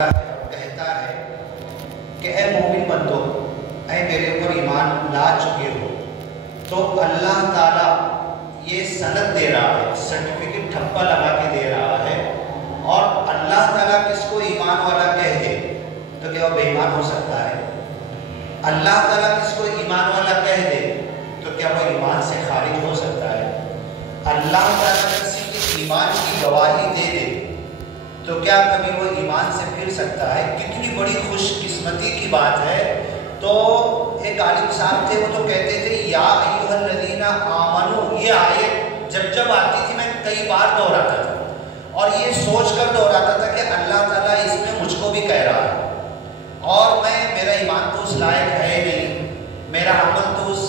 کہتا ہے کہ اے مومن بندو، اے میرے اوپر ایمان لا چکے ہو، تو اللہ تعالیٰ یہ سند دے رہا ہے، سرٹیفکیٹ ٹھپا لگا کے دے رہا ہے۔ اور اللہ تعالیٰ کس کو ایمان والا کہہ دے تو کیا وہ بے ایمان ہو سکتا ہے؟ اللہ تعالیٰ کس کو ایمان والا کہہ دے تو کیا وہ ایمان سے خارج ہو سکتا ہے؟ اللہ تعالیٰ کسی کے ایمان کی گواہی دے دے تو کیا کبھی وہ ایمان سے پھر سکتا ہے؟ کتنی بڑی خوش قسمتی کی بات ہے۔ تو ایک عالم صاحب تھے، وہ تو کہتے تھے یا ایھا الذین آمنو، یہ آیت جب آتی تھی میں کئی بار دہراتا تھا اور یہ سوچ کر دہراتا تھا کہ اللہ تعالیٰ اس میں مجھ کو بھی کہہ رہا ہے، اور میرا ایمان تو اس لائق ہے نہیں، میرا عمل تو اس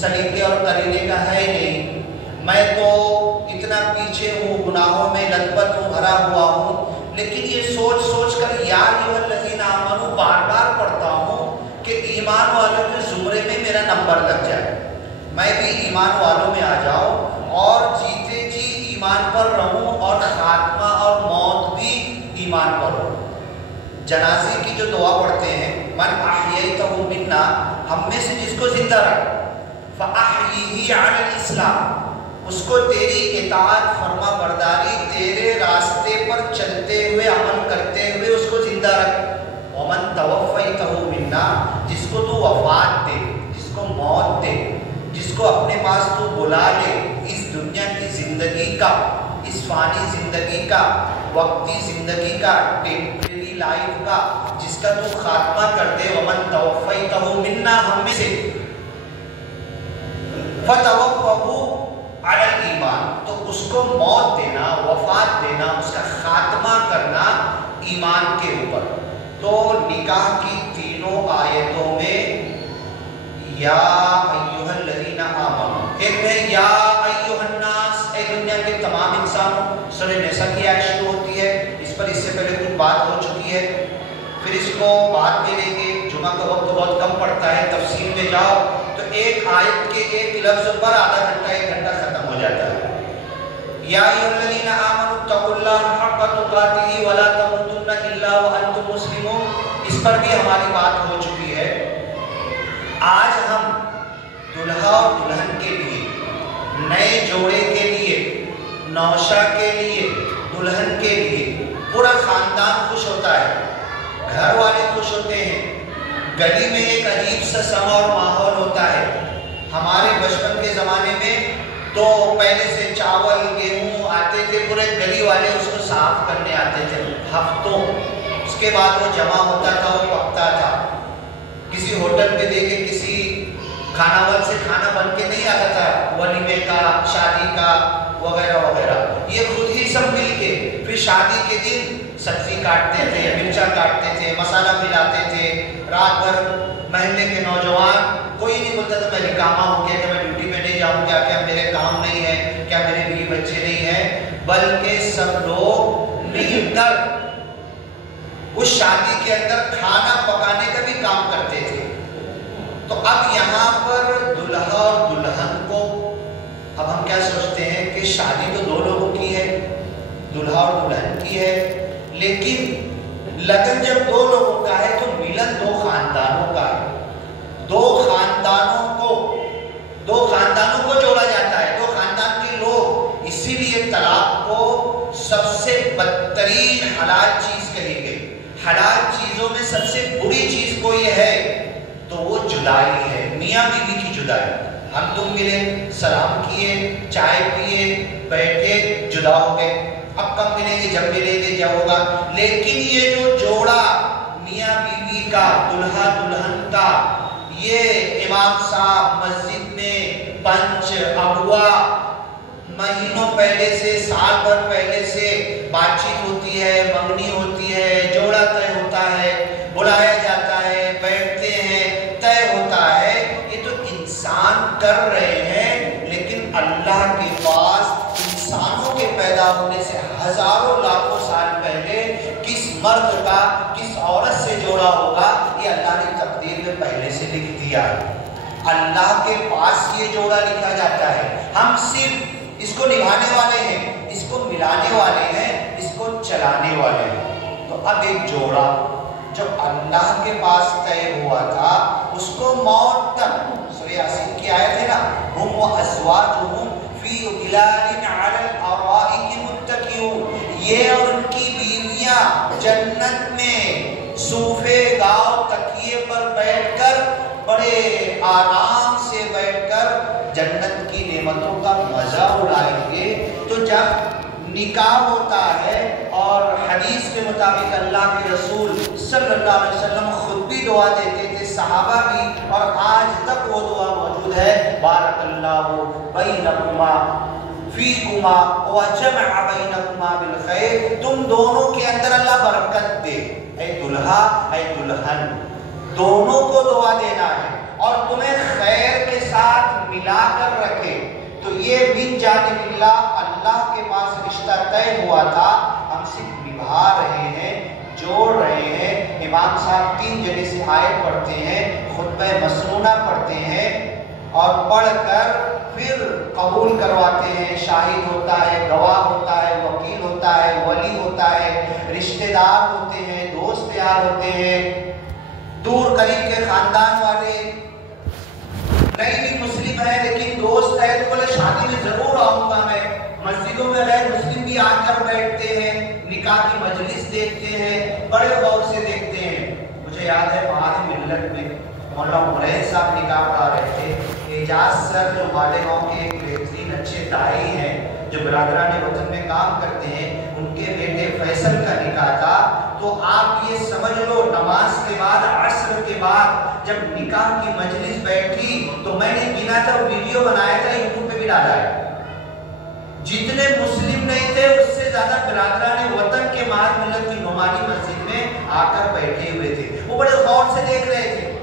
سلیقے اور قرینے کا ہے نہیں، میں تو اتنا پیچھے ہوں، گناہوں میں لت پت ہوں، بھرا ہوا ہوں۔ لیکن یہ سوچ سوچ کر یا ایھا الذین آمنو بار بار پڑھتا ہوں کہ ایمان والوں کے زمرے میں میرا نمبر لگ جائے، میں بھی ایمان والوں میں آ جاؤں اور جیتے جی ایمان پر رہوں اور خاتمہ اور موت بھی ایمان پر ہو۔ جنازے کی جو دعا پڑھتے ہیں، من احییتہ منا، ہم میں سے جس کو زندہ رکھ، فاحیہ علی الاسلام، اس کو تیری اطاعت فرما برداری، تیرے راستے پر چلتے ہوئے عمل کرتے ہوئے اس کو زندہ رکھ۔ ومن توفیتہ منا، جس کو تو وفات دے، جس کو موت دے، جس کو اپنے پاس تو بلا لے، اس دنیا کی زندگی کا، اس فانی زندگی کا، وقتی زندگی کا، ٹیمپریری لائف کا، جس کا تو خاتمہ کر دے، ومن توفیتہ منا، ہم میں سے، فتوفہ علی الایمان، تو اس کو موت دینا، وفات دینا، اس کا خاتمہ کرنا ایمان کے اوپر۔ تو نکاح کی تینوں آیتوں میں یا ایھا الذین آمنو، ایک میں یا ایھا الناس، اے دنیا کے تمام انسانوں، سورہ نساء کی آیت شروع ہوتی ہے، اس پر اس سے پہلے کچھ بات ہو چکی ہے، پھر اس کو بعد میں لیں گے، جمعہ کا وقت بہت کم پڑتا ہے، تفصیل میں جاؤ تو ایک آیت کے ایک لفظ پر آدھا گھنٹہ ایک گھنٹہ ختم ہو جاتا ہے۔ یا ایھا الذین آمنوا اتقوا اللہ حق تقاتہ ولا تموتن الا وانتم مسلمون، اس پر بھی ہماری بات ہو چکی ہے۔ آج ہم دلہا اور دلہن کے لیے، نئے جوڑے کے لیے، نوشا کے لیے، دلہن کے لیے پورا خاندان خوش ہوتا ہے، گھر والے خوش ہوتے ہیں، گلی میں ایک عجیب سا سما اور ماحول ہوتا ہے۔ ہمارے بچپن کے زمانے میں تو پہلے سے چاول گیہوں آتے تھے، پورے گلی والے اس کو صاف کرنے آتے تھے ہفتوں، اس کے بعد وہ جمع ہوتا تھا، وہ پکتا تھا۔ کسی ہوٹل پہ دیکھے کسی کھانا سے کھانا بن کے نہیں آتا تھا، ولیمے کا، شادی کا وغیرہ وغیرہ، یہ خود ہی سب مل کے پھر شادی کے دن سبزی کاٹتے تھے، مرچا کاٹتے تھے، مسالہ ملاتے تھے، رات بھر محلے کے نوجوان، کوئی نہیں بولتا تھا میں نکامہ ہو گیا، کہ میں ڈیوٹی پہ نہیں جاؤں، کیا میرے کام نہیں ہے، کیا میرے بیوی بچے نہیں ہیں، بلکہ سب لوگ مل کر اس شادی کے اندر کھانا پکانے کا بھی کام کرتے تھے۔ تو اب یہاں پر دلہا اور دلہن کو، اب ہم کیا سوچتے ہیں کہ شادی تو دو لوگوں کی ہے، دلہا اور دلہن کی ہے، لیکن لگن جب دو لوگوں کا ہے تو ملن دو خاندانوں کا ہے، دو خاندانوں کو جوڑا جاتا ہے، دو خاندان کے لوگ، اسی لیے طلاق کو سب سے بدترین حلال چیز کہی گئی۔ حلال چیزوں میں سب سے بری چیز کوئی ہے تو وہ جدائی ہے، میاں بیوی کی جدائی۔ ہم تم ملے، سلام کیے، چائے پیے، بیٹھے، جدا ہو گئے، اب کب ملیں گے؟ جب ملیں گے جب ہوگا۔ لیکن یہ جو جوڑا میاں بیوی کا، دلہا دلہن کا، یہ امام صاحب مسجد میں پنچ اغوا مہینوں پہلے سے، سال بھر پہلے سے بات چیت ہوتی ہے، منگنی ہوتی ہے، جوڑا طے ہوتا ہے، بلایا جاتا ہے، بیٹھتے ہیں، طے ہوتا ہے، یہ تو انسان کر رہے ہیں، لیکن اللہ کے پاس انسانوں کے پیدا ہونے سے ہزاروں لاکھوں سال پہلے کس مرد کا کس عورت سے جوڑا ہوگا، یہ اللہ نے تقدیر میں پہلے سے لکھ دیا ہے۔ اللہ کے پاس یہ جوڑا لکھا جاتا ہے، ہم صرف اس کو نبھانے والے ہیں، اس کو ملانے والے ہیں، اس کو چلانے والے ہیں۔ تو اب ایک جوڑا جو اللہ کے پاس طے ہوا تھا اس کو موت تک، سورہ یاسین کی آیت ہے نا، ہم و ازواجہم فی ظلال علی الارائک متکئون، یہ اور ان کی بیویاں جنت میں صوفے گاؤ تکیے پر بیٹھ کر بڑے آرام سے بیٹھ کر جنت کی نعمتوں کا مزہ اڑائیں گے۔ تو جب نکاح ہوتا ہے اور حدیث کے مطابق اللہ کے رسول صلی اللہ علیہ وسلم خود بھی دعا دیتے تھے، صحابہ بھی، اور آج تک وہ دعا موجود ہے، بارک اللہ بینکما فیکما وجمع بینکما بالخیر، تم دونوں کے اندر اللہ برکت دے، اے دلہا اے دلہن، دونوں کو دعا دینا ہے اور تمہیں خیر کے ساتھ ملا کر رکھے۔ تو یہ من جانب اللہ کے پاس رشتہ طے ہوا تھا، ہم صرف نبھا رہے ہیں، جوڑ رہے ہیں۔ امام صاحب 3 جگہ سے آیت پڑھتے ہیں، خطبہ مسنونہ پڑھتے ہیں اور پڑھ کر پھر قبول کرواتے ہیں، شاہد ہوتا ہے، گواہ ہوتا ہے، وکیل ہوتا ہے، ولی ہوتا ہے، رشتہ دار ہوتے ہیں، دوست یار ہوتے ہیں، دور قریب کے خاندان والے، نہیں بھی مسلم ہے لیکن دوست ہے تو بولے شادی میں ضرور آؤں گا میں۔ مسجدوں میں غیر مسلم بھی آ کر بیٹھتے ہیں، نکاح کی مجلس دیکھتے ہیں، بڑے غور سے دیکھتے ہیں۔ مجھے یاد ہے ہمارے ملت میں مولانا عمرین صاحب نکاح پڑھا رہے تھے، اعجاز سر جو مالیگاؤں کے ایک بہترین اچھے داعی ہیں جو برادران وطن میں کام کرتے ہیں، ان کے بیٹے فیصل کا نکاح تھا۔ تو آپ یہ سمجھ لو نماز کے بعد، عصر کے بعد جب نکاح کی مجلس بیٹھی تو میں نے گنا تھا، ویڈیو بنایا تھا، یوٹیوب پہ بھی ڈالا ہے، جتنے مسلم نہیں تھے اس سے زیادہ برادران وطن کے ماہر ملت کی نعمانی مسجد میں آ کر بیٹھے ہوئے تھے۔ وہ بڑے غور سے دیکھ رہے تھے،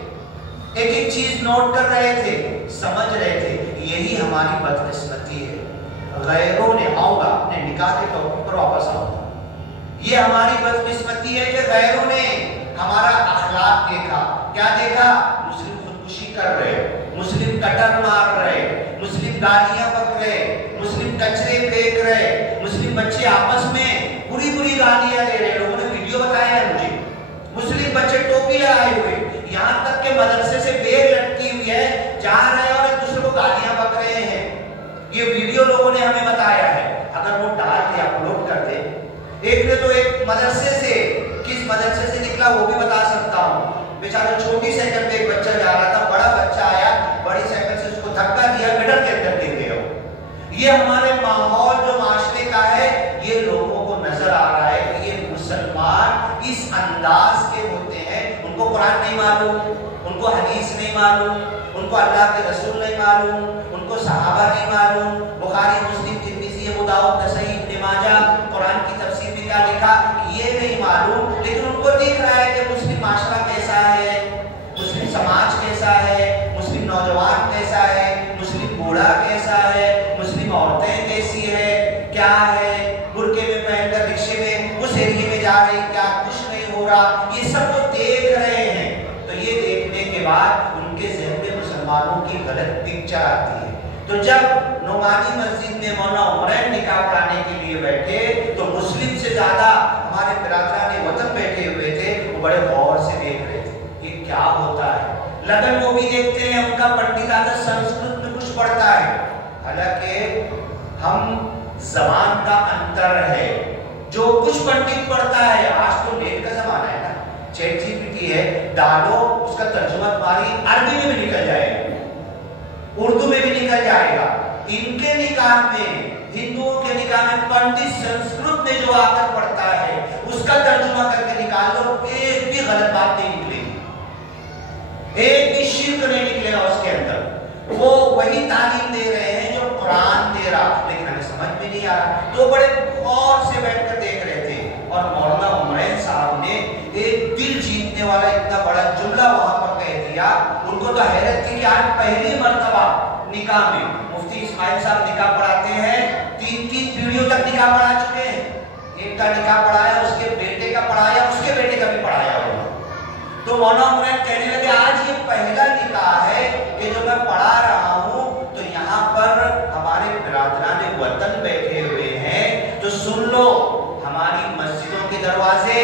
ایک ایک چیز نوٹ کر رہے تھے، سمجھ رہے تھے۔ یہی ہماری بدقسمتی ہے، غیروں نے، آؤں گا اپنے نکاح کے ٹاپک پر واپس آؤں گا، یہ ہماری بدقسمتی ہے کہ غیروں نے ہمارا اخلاق دیکھا۔ کیا دیکھا؟ مسلم خودکشی کر رہے، مسلم کٹر مار رہے، مسلم گالیاں بک رہے، مسلم کچرے پھینک رہے، مسلم بچے آپس میں بری بری گالیاں لے رہے۔ لوگوں نے ویڈیو بتایا ہے مجھے، مسلم بچے ٹوپی لگائے ہوئے، یہاں تک کہ مدرسے سے بیگ لٹکی ہوئی ہے، جا رہے اور ایک دوسرے کو گالیاں بک رہے ہیں۔ یہ ویڈیو لوگوں نے ہمیں بتایا ہے، اگر وہ ڈال کے اپلوڈ کر دے۔ ایک نے تو ایک مدرسے سے، کس مدرسے سے نکلا وہ بھی بتا سکتا ہوں، بیچارہ چھوٹی سائیکل پہ ایک بچہ جا رہا تھا، بڑا بچہ آیا، بڑی سائیکل سے اس کو دھکا دیا، مڈل کے اندر گر گیا۔ یہ ہمارے ماحول جو معاشرے کا ہے، یہ لوگوں کو نظر آ رہا ہے کہ یہ مسلمان اس انداز کے ہوتے ہیں۔ ان کو قرآن نہیں معلوم، ان کو حدیث نہیں معلوم، ان کو اللہ کے رسول نہیں معلوم، ان کو صحابہ نہیں معلوم، بخاری مسلم ترمذی ابو داؤد نسائی ابن ماجہ قرآن کی تفسیر میں کیا لکھا یہ نہیں معلوم، لیکن ان کو دیکھ رہا ہے کہ مسلم معاشرہ کیسا ہے، مسلم سماج کیسا ہے، مسلم نوجوان کیسا ہے، مسلم بوڑھا کیسا ہے، مسلم عورتیں کیسی ہے، کیا ہے، برقعے میں پہن کر رکشے میں اس ایریے میں جا رہی، کیا کچھ نہیں ہو رہا، یہ سب وہ دیکھ رہے ہیں۔ تو یہ دیکھنے کے بعد ان کے ذہن میں مسلمانوں کی غلط پکچر آتی ہے۔ تو جب نعمانی مسجد میں مولانا عمرین نکاح پڑھانے کے لیے بیٹھے تو مسلم سے زیادہ ہمارے برادران وطن بیٹھے ہوئے تھے، وہ بڑے غور سے دیکھ رہے تھے یہ کیا ہوتا ہے۔ لگن وہ بھی دیکھتے ہیں، ان کا پنڈت سنسکرت میں کچھ پڑھتا ہے، حالانکہ ہم زبان کا انتر ہے۔ جو کچھ پنڈت پڑھتا ہے، آج تو نیٹ کا زمانہ ہے نا، چیٹ جی پی ٹی ہے، ڈالو اس کا ترجمہ تمہاری عربی میں بھی نکل جائے گا، اردو میں بھی نکل جائے گا۔ ان کے نکاح میں، ہندوؤں کے نکاح میں پنڈت سنسکرت میں جو آ کر پڑھتا ہے اس کا ترجمہ کر کے نکال دو، ایک بھی غلط بات نہیں نکلے گی، ایک بھی شرک نہیں نکلے گا اس کے اندر۔ وہ وہی تعلیم دے رہے ہیں جو قرآن دے رہا، لیکن ہمیں سمجھ میں نہیں آ رہا۔ تو بڑے غور سے بیٹھ کر دیکھ رہے تھے، اور مولانا عمرین صاحب نے ایک دل جیتنے والا اتنا بڑا جملہ وہاں پر کہہ دیا۔ ان کو تو حیرت تھی کہ آج پہلی مرتبہ نکاح میں مفتی اسماعیل صاحب نکاح پڑھاتے ہیں، 3 پیڑھیوں تک نکاح پڑھا چکے ہیں، ایک کا نکاح پڑھایا، اس کے بیٹے کا پڑھایا، اس کے بیٹے کا بھی پڑھایا ہوا۔ تو مولانا عمرین کہنے لگے آج یہ پہلا نکاح ہے کہ جو میں پڑھا رہا ہوں، تو یہاں پر ہمارے برادران وطن بیٹھے ہوئے ہیں، تو سن لو، ہماری مسجدوں کے دروازے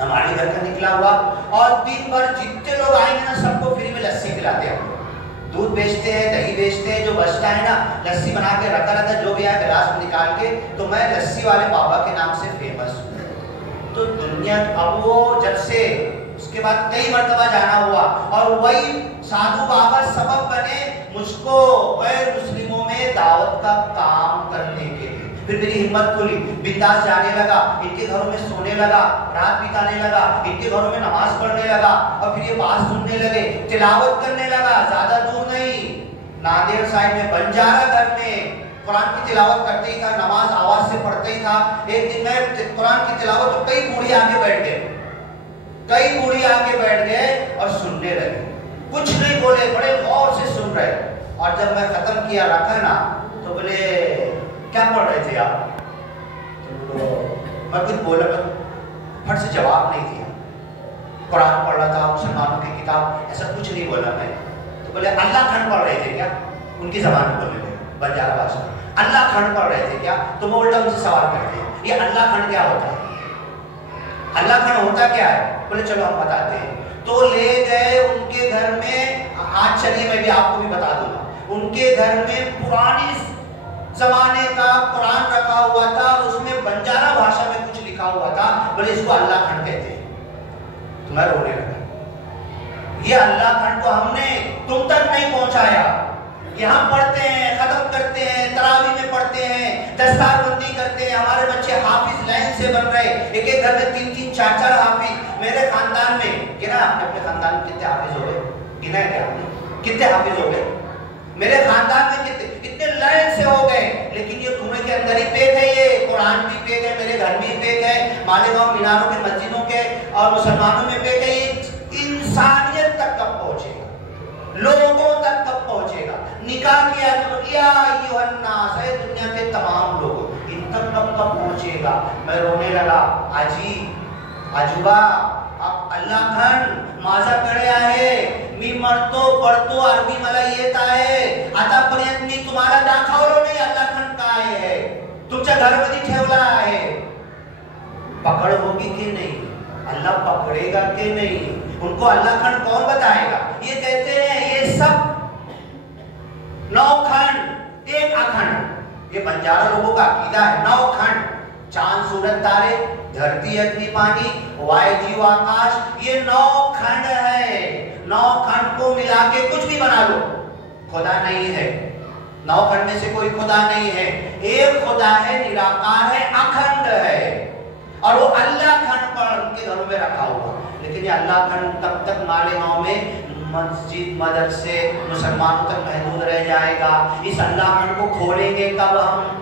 ہمارے گھر کا نکلا ہوا، اور دن بھر جتنے لوگ آئیں گے نا سب کو فری میں لسی پلاتے ہیں. دودھ بیچتے ہیں، دہی بیچتے ہیں، جو بچتا ہے نا لسی بنا کے رکھا رہتا ہے، جو بھی آئے گلاس میں نکال کے. تو میں لسی والے بابا کے نام سے فیمس ہوں. تو دنیا اب وہ جب سے اس کے بعد کئی مرتبہ جانا ہوا، اور وہی سادھو بابا سبب بنے مجھ کو غیر مسلموں میں دعوت کا کام کرنے کے لیے. پھر میری ہمت کھلی، بنداس جانے لگا، ان کے گھروں میں سونے لگا، رات بتانے لگا، ان کے گھروں میں نماز پڑھنے لگا، اور پھر یہ بات سننے لگے، تلاوت کرنے لگا. زیادہ دور نہیں، ناندیڑ سائڈ میں بنجارا گھر میں قرآن کی تلاوت کرتے ہی تھا، نماز آواز سے پڑھتے ہی تھا. ایک دن میں قرآن کی تلاوت تو کئی بوڑھی آگے بیٹھ گئے، کئی بوڑھی آگے بیٹھ گئے اور سننے لگے، کچھ نہیں بولے، بڑے غور سے سن رہے. اور جب میں ختم کیا رکھا نا تو بولے کیا پڑھ رہے تھے آپ؟ تو میں کچھ بولا، پھٹ سے جواب نہیں دیا. قرآن پڑھ رہا تھا، مسلمانوں کی کتاب، ایسا کچھ نہیں بولا میں. تو بولے اللہ کھنڈ پڑھ رہے تھے کیا؟ ان کی زبان میں بولنے لگے، بنجارا بھاشا. اللہ کھنڈ پڑھ رہے تھے کیا؟ تو میں الٹا ان سے سوال کرتے ہیں یہ اللہ کھنڈ کیا ہوتا ہے؟ اللہ کھنڈ ہوتا کیا ہے؟ بولے چلو ہم بتاتے ہیں. تو لے گئے ان کے گھر میں. آج چلیے میں بھی آپ کو بھی بتا دوں گا. ان کے گھر میں پرانی زمانے کا قرآن رکھا ہوا تھا، اور اس میں بنجارا بھاشا میں کچھ لکھا ہوا تھا. بولے اس کو اللہ کھنڈ کہتے ہیں. تو میں رونے لگا. یہ اللہ کھنڈ کو ہم نے تم تک نہیں پہنچایا. یہاں پڑھتے ہیں، ختم کرتے ہیں، تراویح میں پڑھتے ہیں، دستار بندی کرتے ہیں، ہمارے بچے حافظ لائن سے بن رہے. ایک ایک گھر میں 3-3 4-4 حافظ. میرے خاندان میں گنا آپ نے اپنے خاندان میں کتنے حافظ ہو گئے؟ گنا ہے کیا آپ نے کتنے حافظ ہو گئے؟ میرے خاندان میں کتنے لائن سے ہو گئے. لیکن یہ کنویں کے اندر ہی پیک ہے، یہ قرآن بھی پیک ہے، میرے گھر بھی پیک ہے، مالیگاؤں میناروں کے مسجدوں کے اور مسلمانوں میں پیک ہے. یہ انسانیت تک کب پہنچے گا؟ لوگوں تک کب پہنچے گا؟ نکاح کیا یا ایھا الناس، اے دنیا کے تمام لوگ، ان تک کب پہنچے گا؟ میں رونے لگا. عجیب عجوبہ اب اللہ کھنڈ مازا کڑے آئے می مرتو پڑھتو عربی ملا یہ تا ہے آتا پریت می تمہارا داکھاولو نہیں اللہ کھنڈ کا آئے ہے تمچا گھر میں ٹھیولا ہے. پکڑ ہوگی کہ نہیں؟ اللہ پکڑے گا کہ نہیں؟ ان کو اللہ کھنڈ کون بتائے گا؟ یہ کہتے ہیں یہ سب 9 کھنڈ 1 اکھنڈ. یہ بنجارا لوگوں کا عقیدہ ہے. 9 کھنڈ، چاند سورج تارے، دھرتی اگنی پانی، وائے جیو آکاش، یہ 9 کھنڈ ہے. 9 کھنڈ کو ملا کے کچھ بھی بنا لو، خدا نہیں ہے. 9 کھنڈ میں سے کوئی خدا نہیں ہے. ایک خدا ہے، نراکار ہے، اکھنڈ ہے، اور وہ اللہ کھنڈ پر ان کے گھروں میں رکھا ہوا. لیکن یہ اللہ کھنڈ تب تک مالیگاؤں میں مسجد مدرسے مسلمانوں تک محدود رہ جائے گا. اس اللہ کھنڈ کو کھولیں گے کب؟ ہم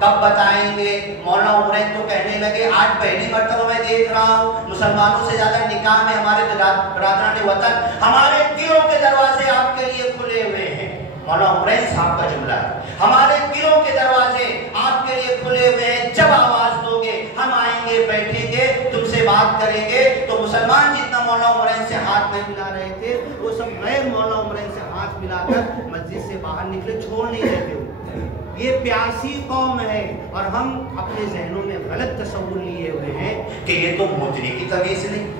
کب بتائیں گے؟ مولانا عمرین تو کہنے لگے آج پہلی مرتبہ میں دیکھ رہا ہوں مسلمانوں سے زیادہ نکاح میں ہمارے برادران وطن، ہمارے دلوں کے دروازے آپ کے لیے کھلے ہوئے ہیں. مولانا عمرین صاحب کا جملہ ہے، ہمارے دلوں کے دروازے آپ کے لیے کھلے ہوئے ہیں. جب آواز دو گے ہم آئیں گے، بیٹھیں گے، تم سے بات کریں گے. تو مسلمان جتنا مولانا عمرین سے ہاتھ نہیں ملا رہے تھے وہ سب غیر مولانا عمرین سے ہاتھ ملا کر مسجد سے باہر نکلے، چھوڑ نہیں رہتے. یہ پیاسی قوم ہے، اور ہم اپنے ذہنوں میں غلط تصور لیے ہوئے ہیں کہ یہ تو مجری کی تمیز نہیں،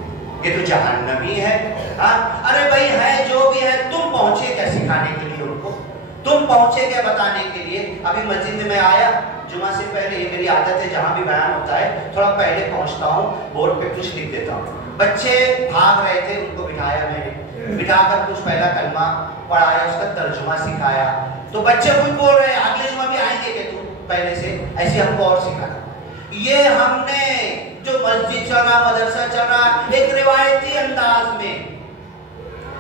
یہ تو جہنمی ہے. ارے بھائی ہے جو بھی ہے، تم پہنچے کیا سکھانے کے لیے ان کو؟ تم پہنچے کیا بتانے کے لیے؟ ابھی مسجد میں آیا جمعہ سے پہلے، یہ میری عادت ہے جہاں بھی بیان ہوتا ہے تھوڑا پہلے پہنچتا ہوں، بورڈ پہ کچھ لکھ دیتا ہوں. بچے بھاگ رہے تھے، ان کو بٹھایا میں نے، بٹھا کر کچھ پہلا کلمہ پڑھایا، اس کا ترجمہ سکھایا. تو بچے کچھ بول رہے ہیں، اگلے جمعہ بھی آئیں گے کہ تم پہلے سے ایسے ہم کو اور سکھانا. یہ ہم نے جو مسجد چل رہا، مدرسہ چل رہا ایک روایتی انداز میں،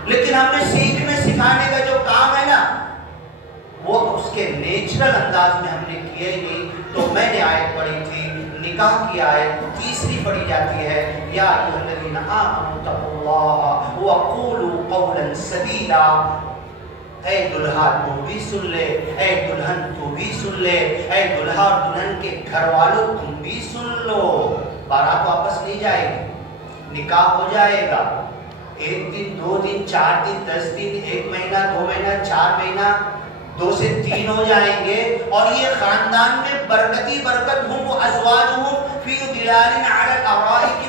لیکن ہم نے سیکھنے سکھانے کا جو کام ہے نا وہ اس کے نیچرل انداز میں ہم نے کیا ہی نہیں. تو میں نے آیت پڑھی تھی، نکاح کی آیت 3 پڑھی جاتی ہے، یا ایھا الذین آمنوا اتقوا اللہ وقولوا قولا سدیدا. اے دلہا تو بھی سن لے، اے دلہن تو بھی سن لے، اے دلہا اور دلہن کے گھر والوں تم بھی سن لو. بارات واپس نہیں جائے گی، نکاح ہو جائے گا. 1 دن 2 دن 4 دن 10 دن 1 مہینہ 2 مہینہ 4 مہینہ 2 سے 3 ہو جائیں گے. اور یہ خاندان میں برکتی برکت ہوں، ازواجہم فی ظلال علی الارائک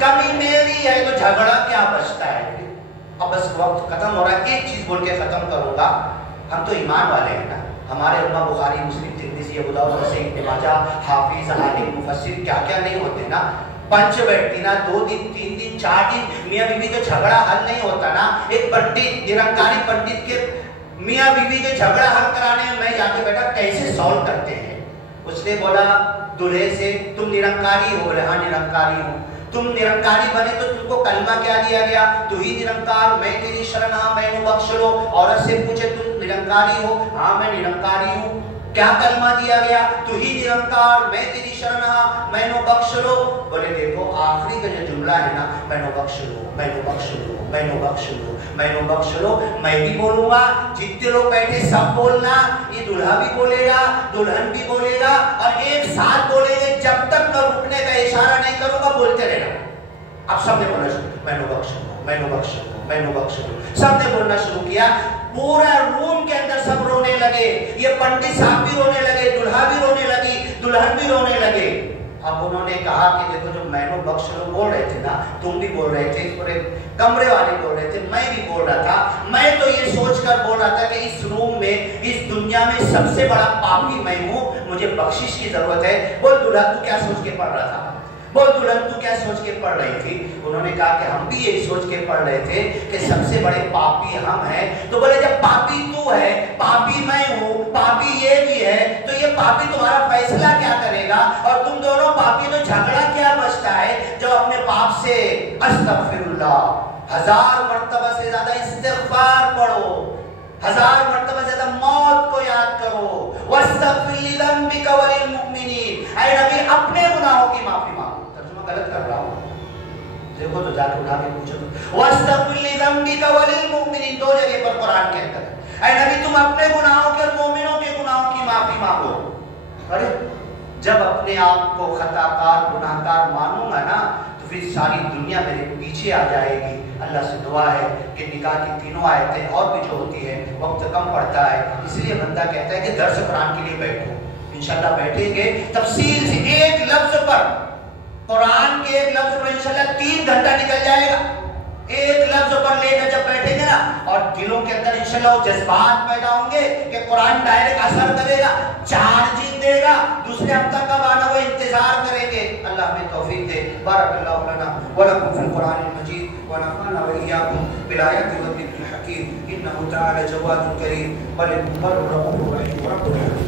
کمی میری ہے. تو جھگڑا کیا بچتا ہے؟ اب بس وقت ختم ہو رہا ہے. ایک چیز بول کے ختم کروں گا. ہم تو ایمان والے ہیں نا. ہمارے علماء بخاری مسلم ترمذی ابو داؤد نسائی ابن ماجہ حافظ عالم مفسر کیا کیا نہیں ہوتے نا. پنچ بیٹھتی نا 2 دن 3 دن 4 دن میاں بیوی کا جھگڑا حل نہیں ہوتا نا. ایک پنڈت نرنکاری پنڈت کے میاں بیوی کے جھگڑا حل کرانے میں جا کے بیٹھا کیسے سالو کرتے ہیں. اس نے بولا دلہے سے تم نرنکاری ہو؟ بولے ہاں نرنکاری ہوں. تم نرنکاری بنے تو تم کو کلمہ کیا دیا گیا؟ تو ہی نرنکار میں تیری شرن ہاں میں نو بخش لو. عورت سے پوچھے تم نرنکاری ہو؟ ہاں میں نرنکاری ہوں. کیا کلمہ دیا گیا؟ تو ہی نرنکار میں تیری شرن ہاں میں نو بخش لو. بولے دیکھو آخری کا جو جملہ ہے نا میں نو بخش لو میں نو بخش لو میں نو بخش لو میں نو بخش لو. میں بھی بولوں گا جتنے لوگ بیٹھے سب بولنا. یہ دلہا بھی بولے گا دلہن بھی بولے گا اور ایک ساتھ بولیں گے. جب تک میں رکنے کا اشارہ نہیں کروں گا بولتے رہنا. اب سب نے بولنا شروع میں نو بخش لو میں نو بخش لو میں نو بخش لو. سب نے بولنا شروع کیا. پورا روم کے اندر سب رونے لگے. یہ پنڈت صاحب بھی رونے لگے دلہا بھی رونے لگی دلہن بھی رونے لگے. اب انہوں نے کہا کہ دیکھو جو میں نو بخش لو بول رہے تھے نا تم بھی بول رہے تھے پورے کمرے والے بول رہے تھے میں بھی بول رہا تھا. میں تو یہ سوچ کر بول رہا تھا کہ اس روم میں اس دنیا میں سب سے بڑا پاپی میں ہوں. مجھے بخشش کی ضرورت ہے. بول دلہا تو کیا سوچ کے پڑھ رہا تھا؟ بول دلہن تو کیا سوچ کے پڑھ رہی تھی؟ انہوں نے کہا کہ ہم بھی یہی سوچ کے پڑھ رہے تھے کہ سب سے بڑے پاپی ہم ہیں. تو بولے جب پاپی تو ہے پاپی میں ہوں پاپی یہ بھی ہے تو یہ پاپی تمہارا فیصلہ کیا کرے گا؟ اور تم دونوں پاپی تو جھگڑا کیا بچتا ہے جو اپنے پاپ سے استغفر اللہ 1000 مرتبہ سے زیادہ استغفار پڑھو 1000 مرتبہ سے زیادہ موت کو یاد کرو. واستغفر لذنبک وللمؤمنین. اے نبی اپنے گناہوں کی معافی مانگو. ترجمہ غلط کر رہا ہوں دیکھو تو جا کے اٹھا کے پوچھو تو واستغفر لذنبک وللمؤمنین 2 جگہ پر قرآن کے اندر. اے نبی تم اپنے گناہوں کے اور مومنوں کے گناہوں کی معافی مانگو. ارے جب اپنے آپ کو خطا کار گناہ کار مانوں گا نا تو پھر ساری دنیا میرے پیچھے آ جائے گی. اللہ سے دعا ہے کہ نکاح کی تینوں آیتیں اور بھی جو ہوتی ہے وقت کم پڑتا ہے اس لیے بندہ کہتا ہے کہ درس قرآن کے لیے بیٹھو. انشاءاللہ بیٹھیں گے تفصیل سے ایک لفظ پر قرآن کے ایک لفظ پر انشاءاللہ 3 گھنٹہ نکل جائے گا. ایک لفظ پر لے کر جب بیٹھیں گے نا اور دلوں کے اندر انشاءاللہ وہ جذبات پیدا ہوں گے کہ قرآن ڈائریکٹ اثر کرے گا چارجنگ دے گا. دوسرے ہفتہ کب آنا وہ انتظار کریں گے. اللہ ہمیں توفیق دے. بارک اللہ لنا ولکم فی القرآن المجید ونفعنا وإياكم بالآيات والذكر الحكيم إنه تعالى جواد كريم بل رؤوف رحيم رب العالمين.